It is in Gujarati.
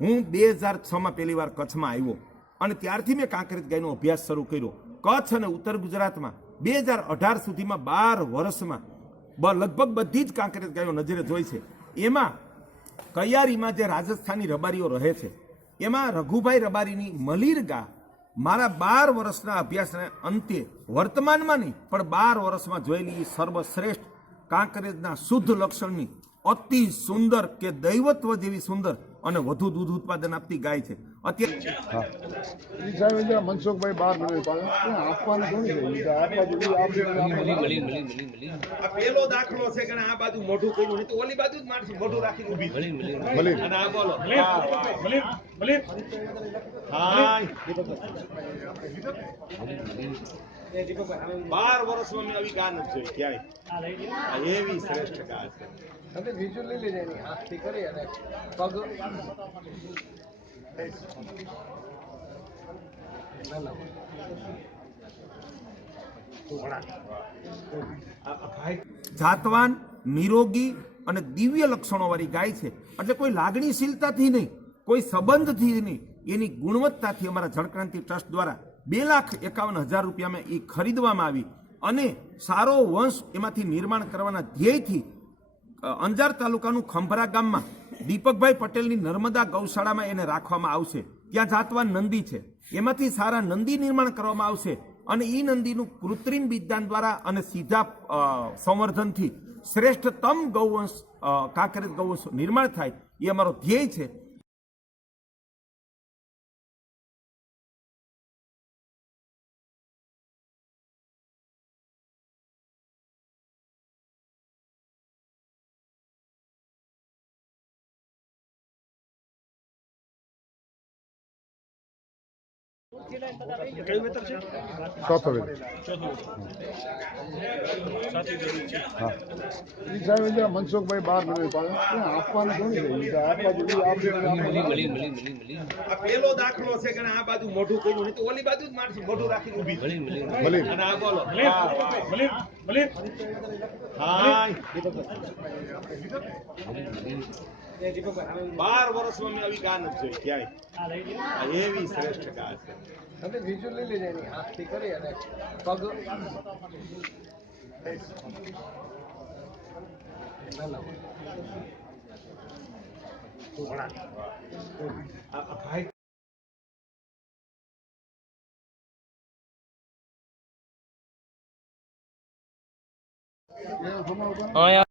હું બે હજાર છમાં પહેલી વાર કચ્છમાં આવ્યો અને ત્યારથી મેં કાંકરિત ગાયનો અભ્યાસ શરૂ કર્યો. કચ્છ અને ઉત્તર ગુજરાતમાં બે હજાર અઢાર સુધીમાં બાર વર્ષમાં લગભગ બધી જ કાંકરિત ગાયો નજરે જોઈ છે. એમાં કૈયારીમાં જે રાજસ્થાની રબારીઓ રહે છે, એમાં રઘુભાઈ રબારીની મલિરગા મારા બાર વર્ષના અભ્યાસને અંતે વર્તમાનમાં નહીં, પણ બાર વર્ષમાં જોયેલી સર્વશ્રેષ્ઠ કાંકરેજના શુદ્ધ લક્ષણની અતિ સુંદર કે દૈવત્વ જેવી સુંદર અને વધુ દૂધ ઉત્પાદન આપતી ગાય છે. અત્યારે મનસુખભાઈ આ પેલો દાખલો છે કે આ બાજુ મોઢું કર્યું તો ઓલી બાજુ જ હાય. બાર વર્ષમાં મેં આવી ગા નથી જોઈ ક્યાંય એવી શ્રેષ્ઠ ગા વિઝ્યુઅલ લઈ લેજે પગ જાતવાન, નિરોગી અને દિવ્ય લક્ષણોવાળી ગાય છે. એટલે કોઈ લાગણીશીલતાથી નહીં, કોઈ સંબંધથી નહીં, એની ગુણવત્તાથી અમારા જળક્રાંતિ ટ્રસ્ટ દ્વારા બે લાખ એકાવન હજાર રૂપિયામાં એ ખરીદવામાં આવી અને સારો વંશ એમાંથી નિર્માણ કરવાના ધ્યેયથી અંજાર તાલુકાનું ખંભરા ગામમાં દીપકભાઈ પટેલની નર્મદા ગૌશાળામાં એને રાખવામાં આવશે. ત્યાં જાતવાન નંદી છે. એમાંથી સારા નંદી નિર્માણ કરવામાં આવશે અને એ નંદીનું કૃત્રિમ વિજ્ઞાન દ્વારા અને સીધા સંવર્ધનથી શ્રેષ્ઠતમ ગૌવંશ કાંકરેજ ગૌવંશ નિર્માણ થાય એ અમારો ધ્યેય છે. સાહેબ જરા મનસુખભાઈ આપવાનું આ પેલો દાખલો છે. કે આ બાજુ મોઢું કર્યું તો ઓલી બાજુ જ માણસ મોઢું રાખીને ઊભી મળી હાય. બાર વર્ષમાં મેં આવી ગા નથી જોઈ ક્યાંય. એવી શ્રેષ્ઠ ગા છે. તમે વિઝ્યુઅલ લઈ લેજે એની હાથથી કરી અને પગ. ના ના Olha